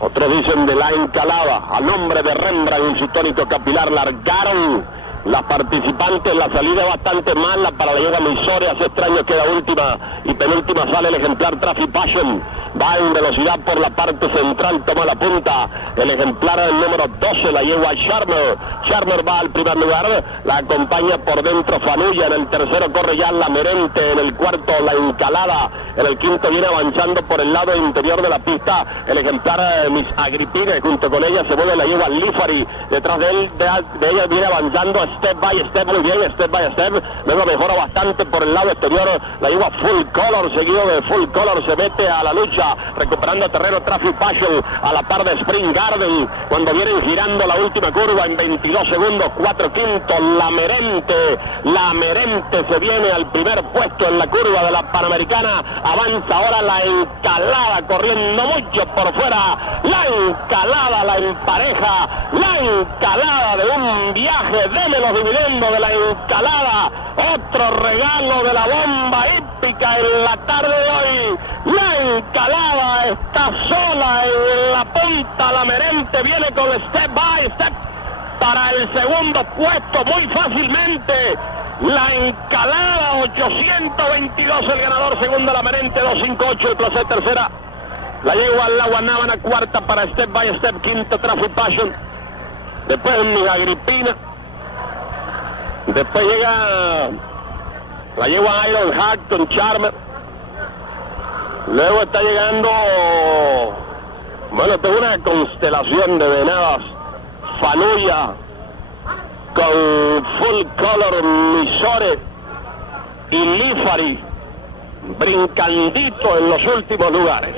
Otros dicen de la Encalada. A nombre de Rembrandt en su tónico capilar largaron las participantes. La salida es bastante mala para la yegua Misore. Hace extraño que la última y penúltima sale el ejemplar Traffic Passion. Va en velocidad por la parte central, toma la punta el ejemplar del número 12, la yegua Charmer. Charmer va al primer lugar, la acompaña por dentro Fanulla, en el tercero corre ya La Merente, en el cuarto La Encalada, en el quinto viene avanzando por el lado interior de la pista el ejemplar Miss Agripina, junto con ella se mueve la yegua Lifari, detrás de ella viene avanzando step by step, muy bien, step by step, luego mejora bastante por el lado exterior la yegua Full Color, seguido de Full Color se mete a la lucha, recuperando terreno Traffic Passion a la par de Spring Garden, cuando vienen girando la última curva en 22 segundos, 4 quintos, La Merente se viene al primer puesto en la curva de la Panamericana, avanza ahora La Encalada, corriendo mucho por fuera, La Encalada la empareja, La Encalada de un viaje, deme los dividendos de La Encalada, otro regalo de la bomba hípica en la tarde de hoy, La Encalada está sola en la punta, La Merente viene con step by step para el segundo puesto muy fácilmente, La Encalada 822 el ganador, segundo La Merente 258 el placer tercera, la yegua La Guanábana cuarta para step by step, quinto Traffic Passion, después Miss Agripina, después llega la yegua Iron Heart con Charmer. Luego está llegando, bueno, esta es una constelación de venadas, Fanulla, con Full Color, Misore y Lifari, brincandito en los últimos lugares.